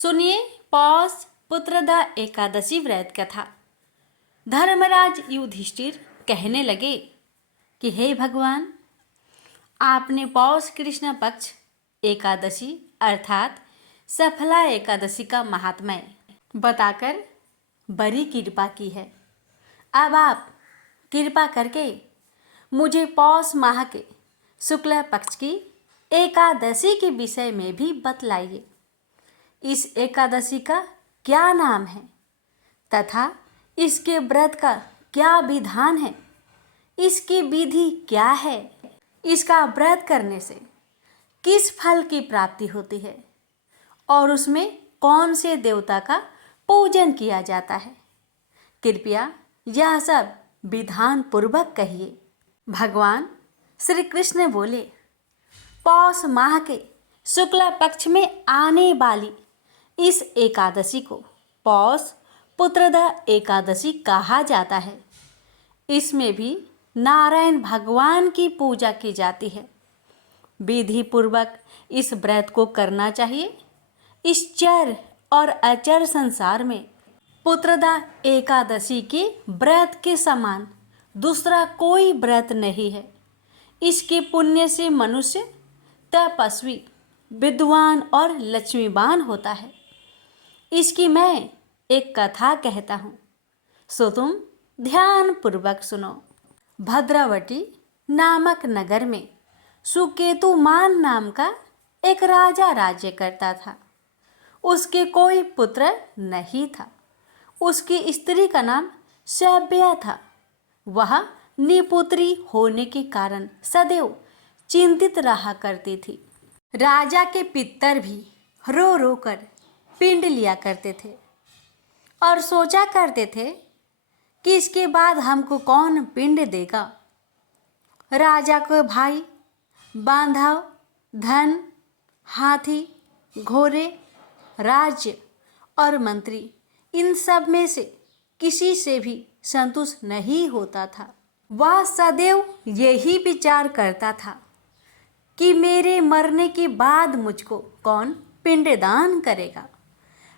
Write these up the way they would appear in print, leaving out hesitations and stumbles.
सुनिए पौष पुत्रदा एकादशी व्रत कथा। धर्मराज युधिष्ठिर कहने लगे कि हे भगवान, आपने पौष कृष्ण पक्ष एकादशी अर्थात सफला एकादशी का महात्म्य बताकर बड़ी कृपा की है। अब आप कृपा करके मुझे पौष माह के शुक्ल पक्ष की एकादशी के विषय में भी बतलाइए। इस एकादशी का क्या नाम है तथा इसके व्रत का क्या विधान है, इसकी विधि क्या है, इसका व्रत करने से किस फल की प्राप्ति होती है और उसमें कौन से देवता का पूजन किया जाता है। कृपया यह सब विधान पूर्वक कहिए। भगवान श्री कृष्ण बोले, पौष माह के शुक्ल पक्ष में आने वाली इस एकादशी को पौष पुत्रदा एकादशी कहा जाता है। इसमें भी नारायण भगवान की पूजा की जाती है। विधि पूर्वक इस व्रत को करना चाहिए। इस चर और अचर संसार में पुत्रदा एकादशी के व्रत के समान दूसरा कोई व्रत नहीं है। इसके पुण्य से मनुष्य तपस्वी, विद्वान और लक्ष्मीवान होता है। इसकी मैं एक कथा कहता हूँ, सो तुम ध्यान पूर्वक सुनो। भद्रावती नामक नगर में सुकेतुमान नाम का एक राजा राज्य करता था। उसके कोई पुत्र नहीं था। उसकी स्त्री का नाम सभ्या था। वह निपुत्री होने के कारण सदैव चिंतित रहा करती थी। राजा के पितर भी रो रो कर पिंड लिया करते थे और सोचा करते थे कि इसके बाद हमको कौन पिंड देगा। राजा के भाई बांधव, धन, हाथी, घोड़े, राज्य और मंत्री, इन सब में से किसी से भी संतुष्ट नहीं होता था। वह सदैव यही विचार करता था कि मेरे मरने के बाद मुझको कौन पिंडदान करेगा।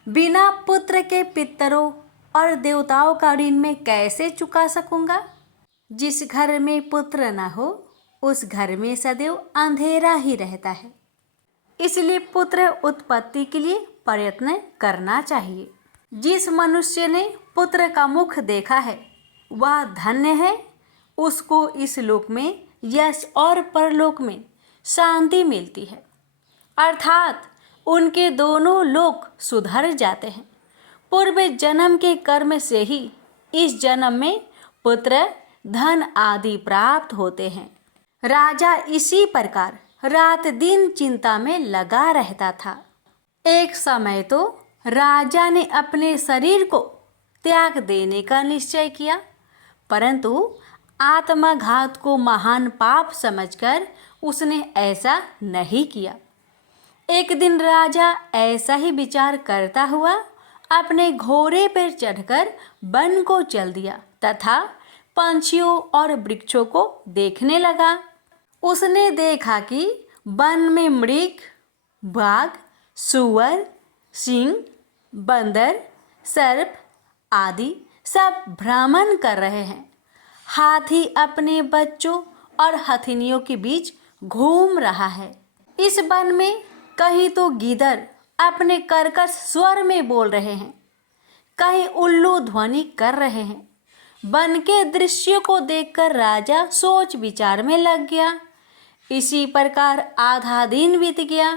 बिना पुत्र के पितरों और देवताओं का ऋण मैं कैसे चुका सकूंगा। जिस घर में पुत्र न हो उस घर में सदैव अंधेरा ही रहता है। इसलिए पुत्र उत्पत्ति के लिए प्रयत्न करना चाहिए। जिस मनुष्य ने पुत्र का मुख देखा है वह धन्य है। उसको इस लोक में यश और परलोक में शांति मिलती है, अर्थात उनके दोनों लोक सुधर जाते हैं। पूर्व जन्म के कर्म से ही इस जन्म में पुत्र, धन आदि प्राप्त होते हैं। राजा इसी प्रकार रात दिन चिंता में लगा रहता था। एक समय तो राजा ने अपने शरीर को त्याग देने का निश्चय किया, परंतु आत्मघात को महान पाप समझकर उसने ऐसा नहीं किया। एक दिन राजा ऐसा ही विचार करता हुआ अपने घोड़े पर चढ़कर वन को चल दिया तथा पंछियों और वृक्षों को देखने लगा। उसने देखा कि वन में मृग, बाघ, सुअर, सिंह, बंदर, सर्प आदि सब भ्रमण कर रहे हैं। हाथी अपने बच्चों और हथिनियों के बीच घूम रहा है। इस वन में कहीं तो गीदड़ अपने कर्कश स्वर में बोल रहे हैं, कहीं उल्लू ध्वनि कर रहे हैं। वन के दृश्य को देखकर राजा सोच विचार में लग गया। इसी प्रकार आधा दिन बीत गया।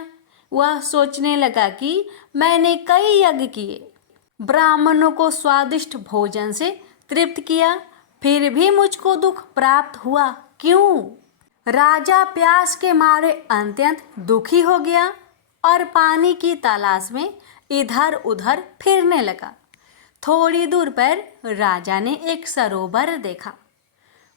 वह सोचने लगा कि मैंने कई यज्ञ किए, ब्राह्मणों को स्वादिष्ट भोजन से तृप्त किया, फिर भी मुझको दुख प्राप्त हुआ, क्यों? राजा प्यास के मारे अत्यंत दुखी हो गया और पानी की तलाश में इधर उधर फिरने लगा। थोड़ी दूर पर राजा ने एक सरोवर देखा।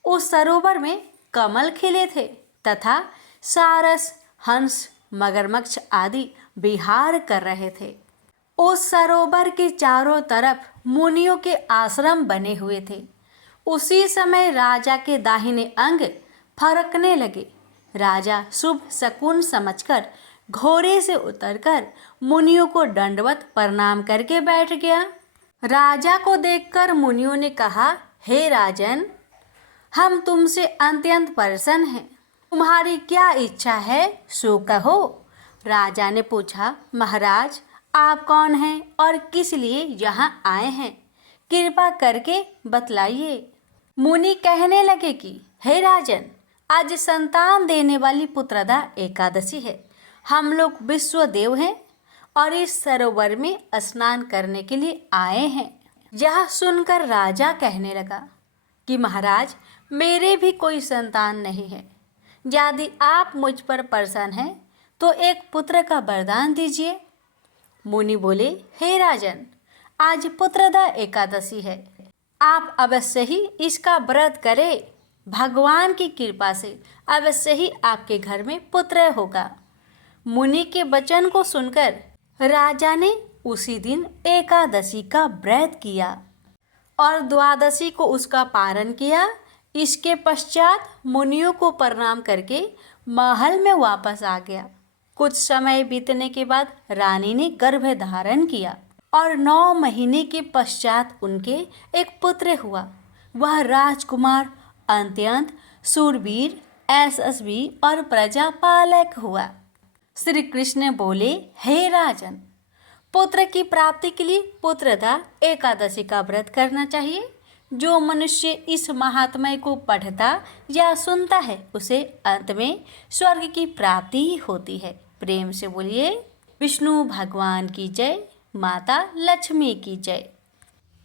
उस सरोवर में कमल खिले थे तथा सारस, हंस, मगरमच्छ आदि विहार कर रहे थे। उस सरोवर के चारों तरफ मुनियों के आश्रम बने हुए थे। उसी समय राजा के दाहिने अंग फरकने लगे। राजा शुभ शकुन समझकर घोड़े से उतरकर मुनियों को दंडवत प्रणाम करके बैठ गया। राजा को देखकर मुनियों ने कहा, हे राजन, हम तुमसे अत्यंत प्रसन्न हैं। तुम्हारी क्या इच्छा है सो कहो। राजा ने पूछा, महाराज, आप कौन हैं और किस लिए यहाँ आए हैं? कृपा करके बतलाइए। मुनि कहने लगे कि हे राजन, आज संतान देने वाली पुत्रदा एकादशी है। हम लोग विश्वदेव हैं और इस सरोवर में स्नान करने के लिए आए हैं। यह सुनकर राजा कहने लगा कि महाराज, मेरे भी कोई संतान नहीं है। यदि आप मुझ पर प्रसन्न हैं तो एक पुत्र का वरदान दीजिए। मुनि बोले, हे राजन, आज पुत्रदा एकादशी है। आप अवश्य ही इसका व्रत करें। भगवान की कृपा से अवश्य ही आपके घर में पुत्र होगा। मुनि के वचन को सुनकर राजा ने उसी दिन एकादशी का व्रत किया और द्वादशी को उसका पारण किया। इसके पश्चात मुनियों को प्रणाम करके महल में वापस आ गया। कुछ समय बीतने के बाद रानी ने गर्भ धारण किया और 9 महीने के पश्चात उनके एक पुत्र हुआ। वह राजकुमार अत्यंत शूरवीर, यशस्वी और प्रजापालक हुआ। श्री कृष्ण बोले, हे राजन, पुत्र की प्राप्ति के लिए पुत्रदा एकादशी का व्रत करना चाहिए। जो मनुष्य इस महात्म्य को पढ़ता या सुनता है उसे अंत में स्वर्ग की प्राप्ति ही होती है। प्रेम से बोलिए, विष्णु भगवान की जय, माता लक्ष्मी की जय।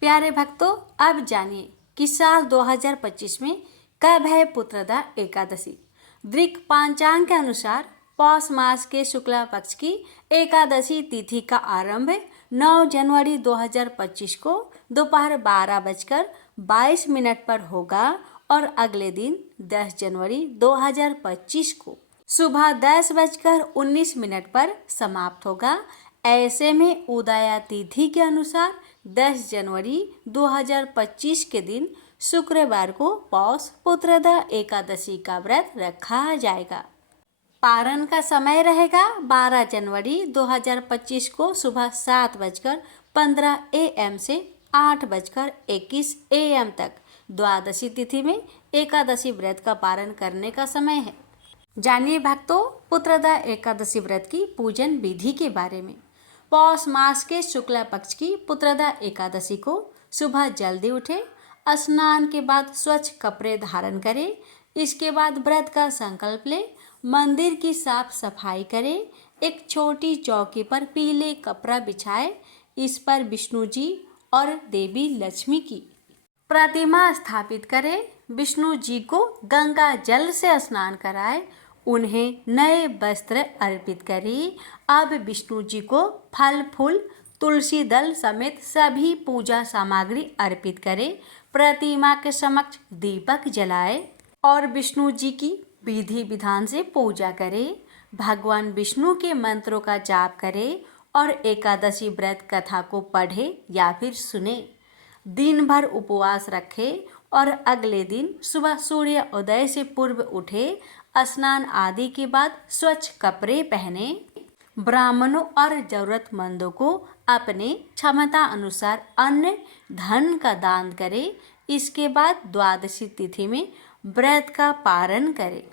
प्यारे भक्तों, अब जानिए कि साल 2025 में कब है पुत्रदा एकादशी। वृक पंचांग के अनुसार पौष मास के शुक्ला पक्ष की एकादशी तिथि का आरंभ 9 जनवरी 2025 को दोपहर 12:22 पर होगा और अगले दिन 10 जनवरी 2025 को सुबह 10:19 पर समाप्त होगा। ऐसे में उदया तिथि के अनुसार 10 जनवरी 2025 के दिन शुक्रवार को पौष पुत्रदा एकादशी का व्रत रखा जाएगा। पारण का समय रहेगा 12 जनवरी 2025 को सुबह 7:15 AM से 8:21 AM तक। द्वादशी तिथि में एकादशी व्रत का पारण करने का समय है। जानिए भक्तों, पुत्रदा एकादशी व्रत की पूजन विधि के बारे में। पौष मास के शुक्ला पक्ष की पुत्रदा एकादशी को सुबह जल्दी उठे, स्नान के बाद स्वच्छ कपड़े धारण करें। इसके बाद व्रत का संकल्प ले, मंदिर की साफ सफाई करें। एक छोटी चौकी पर पीले कपड़ा बिछाए, इस पर विष्णु जी और देवी लक्ष्मी की प्रतिमा स्थापित करें। विष्णु जी को गंगा जल से स्नान कराए, उन्हें नए वस्त्र अर्पित करें। अब विष्णु जी को फल फूल तुलसी दल समेत सभी पूजा सामग्री अर्पित करें। प्रतिमा के समक्ष दीपक जलाए और विष्णु जी की विधि विधान से पूजा करें। भगवान विष्णु के मंत्रों का जाप करें और एकादशी व्रत कथा को पढ़े या फिर सुने। दिन भर उपवास रखे और अगले दिन सुबह सूर्य उदय से पूर्व उठे। स्नान आदि के बाद स्वच्छ कपड़े पहने। ब्राह्मणों और जरूरतमंदों को अपने क्षमता अनुसार अन्न धन का दान करें। इसके बाद द्वादशी तिथि में व्रत का पारण करें।